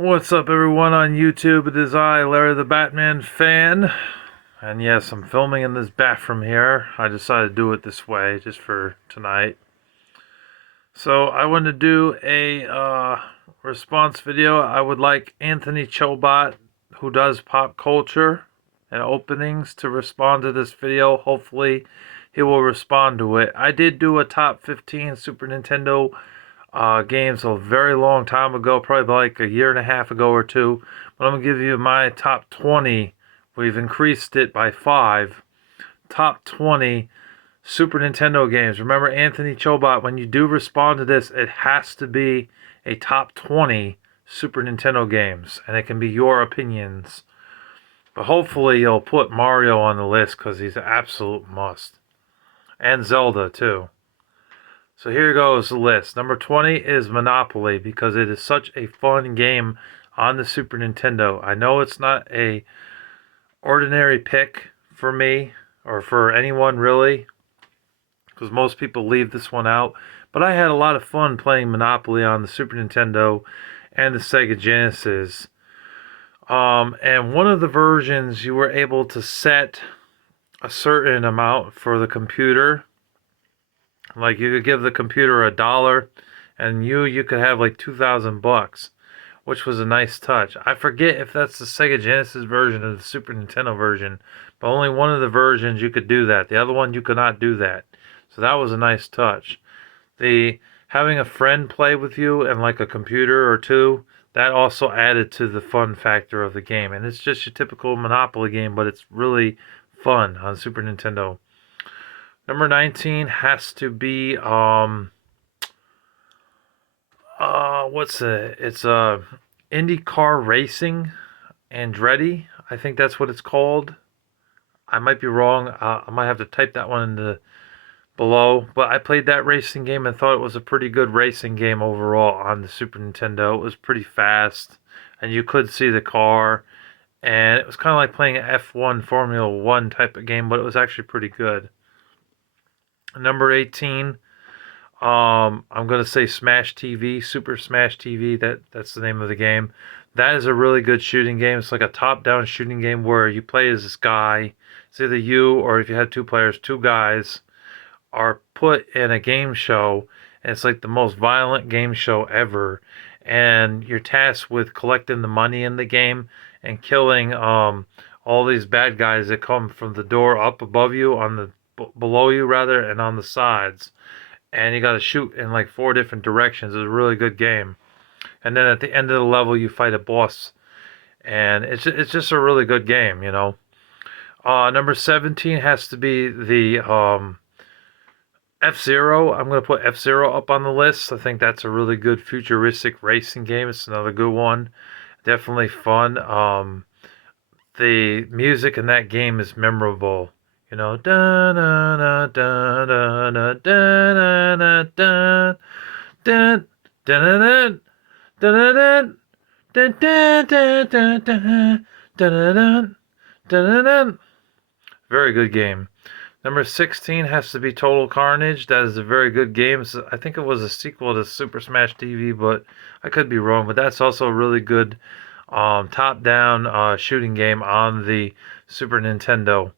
What's up, everyone on YouTube? It is I, Larry the Batman fan. And yes, I'm filming in this bathroom here. I decided to do it this way just for tonight. So I want to do a response video. I would like Anthony Chobot, who does pop culture and openings, to respond to this video. Hopefully he will respond to it. I did do a top 15 Super Nintendo games a very long time ago, probably like a year and a half ago or two. But I'm going to give you my top 20. We've increased it by 5. Top 20 Super Nintendo games. Remember, Anthony Chobot, when you do respond to this, it has to be a top 20 Super Nintendo games. And it can be your opinions. But hopefully you'll put Mario on the list because he's an absolute must. And Zelda, too. So here goes the list. Number 20 is Monopoly because it is such a fun game on the Super Nintendo. I know it's not a ordinary pick for me or for anyone really, because most people leave this one out. But I had a lot of fun playing Monopoly on the Super Nintendo and the Sega Genesis. And one of the versions you were able to set a certain amount for the computer. Like you could give the computer $1 and you could have like $2,000, which was a nice touch. I forget if that's the Sega Genesis version or the Super Nintendo version, but only one of the versions you could do that. The other one you could not do that. So that was a nice touch. The having a friend play with you and like a computer or two, that also added to the fun factor of the game. And it's just your typical Monopoly game, but it's really fun on Super Nintendo. Number 19 has to be what's it? It's IndyCar Racing Andretti. I think that's what it's called. I might be wrong. I might have to type that one in the below. But I played that racing game and thought it was a pretty good racing game overall on the Super Nintendo. It was pretty fast, and you could see the car, and it was kind of like playing an F1 Formula 1 type of game, but it was actually pretty good. Number 18, I'm gonna say Smash TV, Super Smash TV. That's the name of the game. That is a really good shooting game. It's like a top-down shooting game where you play as this guy. It's either you or if you had two players, two guys are put in a game show, and it's like the most violent game show ever. And you're tasked with collecting the money in the game and killing all these bad guys that come from the door up above you on the below you rather, and on the sides, and you got to shoot in like 4 different directions. It's a really good game. And then at the end of the level you fight a boss, and it's just a really good game, you know. Number 17 has to be the F-Zero. I'm going to put F-Zero up on the list. I think that's a really good futuristic racing game. It's another good one. Definitely fun. The music in that game is memorable. You know, da da da da da da da da da da da da da. Very good game. Number 16 has to be Total Carnage. That is a very good game. I think it was a sequel to Super Smash TV, but I could be wrong. But that's also a really good top-down shooting game on the Super Nintendo.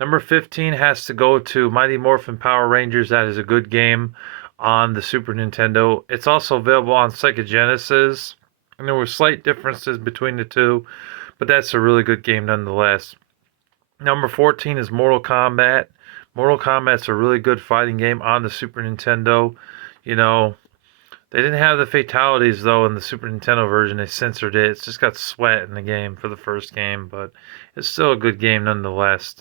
Number 15 has to go to Mighty Morphin Power Rangers. That is a good game on the Super Nintendo. It's also available on Sega Genesis, and there were slight differences between the two, but that's a really good game nonetheless. Number 14 is Mortal Kombat. Mortal Kombat's a really good fighting game on the Super Nintendo. You know, they didn't have the fatalities, though, in the Super Nintendo version. They censored it. It's just got sweat in the game for the first game, but it's still a good game nonetheless.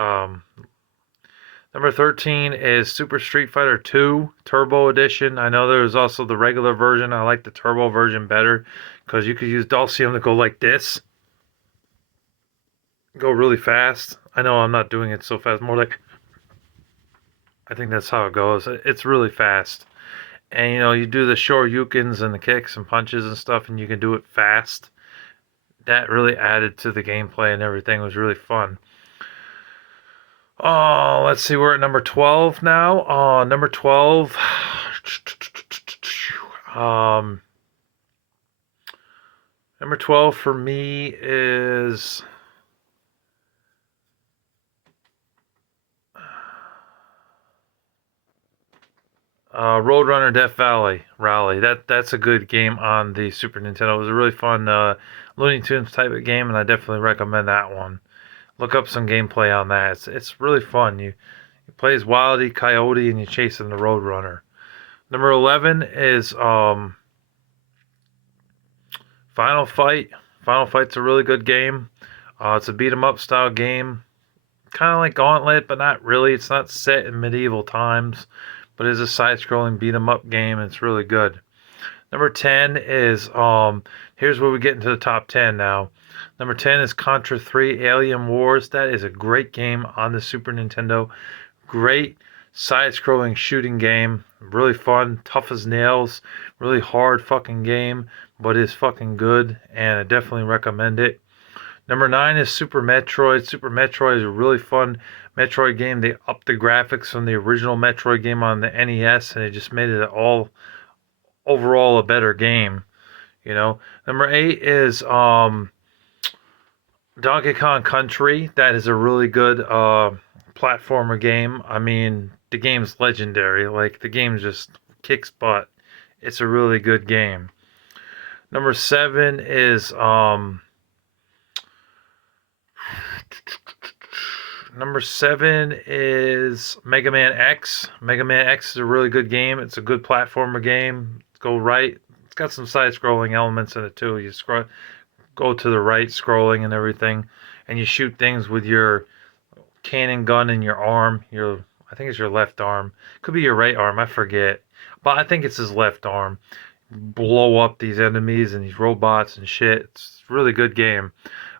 Number 13 is Super Street Fighter 2 Turbo Edition. I know there's also the regular version. I like the Turbo version better because you could use Dulcium to go like this. Go really fast. I know I'm not doing it so fast. More like, I think that's how it goes. It's really fast. And, you know, you do the shoryukens and the kicks and punches and stuff, and you can do it fast. That really added to the gameplay and everything. It was really fun. Oh, let's see. We're at number 12 now. Number 12. Number 12 for me is Roadrunner Death Valley Rally. That's a good game on the Super Nintendo. It was a really fun Looney Tunes type of game, and I definitely recommend that one. Look up some gameplay on that. It's really fun. You play as Wile E. Coyote and you're chasing the Roadrunner. Number 11 is Final Fight. Final Fight's a really good game. It's a beat 'em up style game, kind of like Gauntlet, but not really. It's not set in medieval times, but it's a side-scrolling beat 'em up game. And it's really good. Number 10 is here's where we get into the top 10 now. Number 10 is Contra 3 Alien Wars. That is a great game on the Super Nintendo. Great side-scrolling shooting game. Really fun, tough as nails. Really hard fucking game, but it's fucking good, and I definitely recommend it. Number 9 is Super Metroid. Super Metroid is a really fun Metroid game. They upped the graphics from the original Metroid game on the NES, and it just made it all overall a better game. You know. Number 8 is Donkey Kong Country. That is a really good platformer game. I mean, the game's legendary. Like, the game just kicks butt. It's a really good game. Number 7 is Mega Man X. Mega Man X is a really good game. It's a good platformer game. Go right. It's got some side-scrolling elements in it too. You go to the right, scrolling and everything, and you shoot things with your cannon gun in your arm. I think it's your left arm. Could be your right arm. I forget, but I think it's his left arm. Blow up these enemies and these robots and shit. It's a really good game.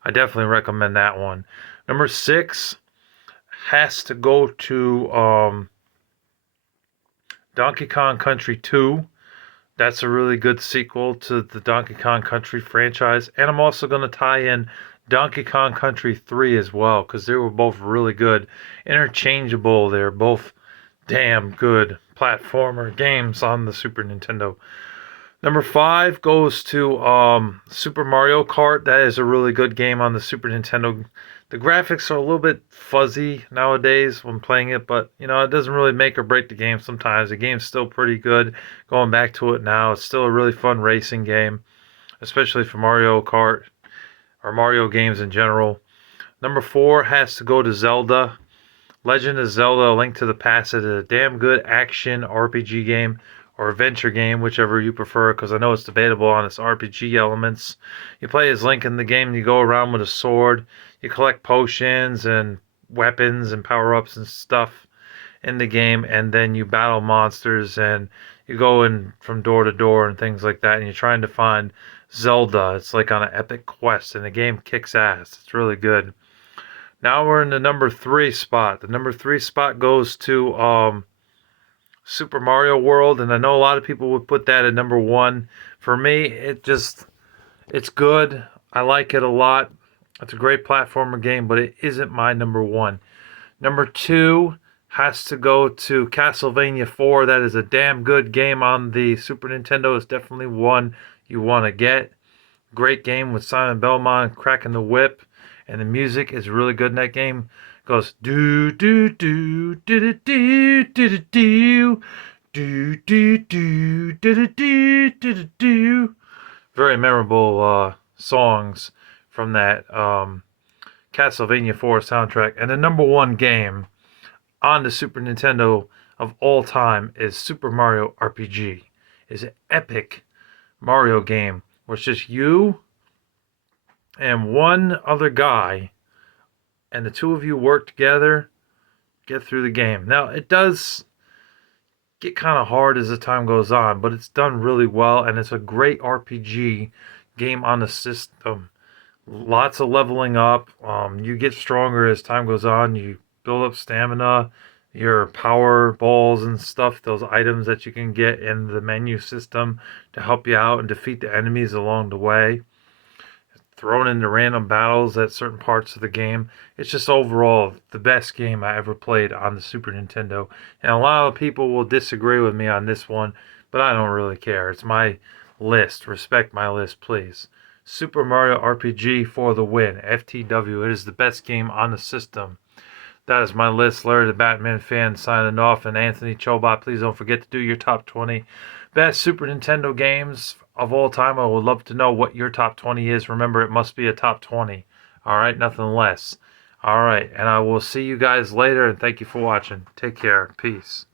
I definitely recommend that one. Number 6 has to go to Donkey Kong Country 2. That's a really good sequel to the Donkey Kong Country franchise. And I'm also going to tie in Donkey Kong Country 3 as well, because they were both really good. Interchangeable. They're both damn good platformer games on the Super Nintendo. Number 5 goes to Super Mario Kart. That is a really good game on the Super Nintendo. The graphics are a little bit fuzzy nowadays when playing it, but you know, it doesn't really make or break the game sometimes. The game's still pretty good. Going back to it now, it's still a really fun racing game, especially for Mario Kart or Mario games in general. Number 4 has to go to Zelda. Legend of Zelda: A Link to the Past is a damn good action RPG game or adventure game, whichever you prefer, because I know it's debatable on its RPG elements. You play as Link in the game, and you go around with a sword. You collect potions and weapons and power-ups and stuff in the game, and then you battle monsters, and you go in from door to door and things like that, and you're trying to find Zelda. It's like on an epic quest, and the game kicks ass. It's really good. Now we're in the number 3 spot. The number 3 spot goes to Super Mario World, and I know a lot of people would put that at number 1. For me, it's good. I like it a lot. It's a great platformer game, but it isn't my number 1. Number 2 has to go to Castlevania 4. That is a damn good game on the Super Nintendo. It's definitely one you want to get. Great game with Simon Belmont cracking the whip, and the music is really good in that game. It goes do do do do do do do do do do do do do do do. Very memorable songs from that Castlevania 4 soundtrack. And the number 1 game on the Super Nintendo of all time is Super Mario RPG. It's an epic Mario game where it's just you and one other guy, and the two of you work together, get through the game. Now, it does get kind of hard as the time goes on, but it's done really well, and it's a great RPG game on the system. Lots of leveling up. You get stronger as time goes on. You build up stamina, your power balls and stuff, those items that you can get in the menu system to help you out and defeat the enemies along the way. Thrown into random battles at certain parts of the game. It's just overall the best game I ever played on the Super Nintendo. And a lot of people will disagree with me on this one, but I don't really care. It's my list. Respect my list, please. Super Mario RPG for the win. FTW. It is the best game on the system. That is my list. Larry the Batman fan signing off. And Anthony Chobot, please don't forget to do your top 20 best Super Nintendo games of all time. I would love to know what your top 20 is. Remember, it must be a top 20. Alright, nothing less. Alright, and I will see you guys later, and thank you for watching. Take care. Peace.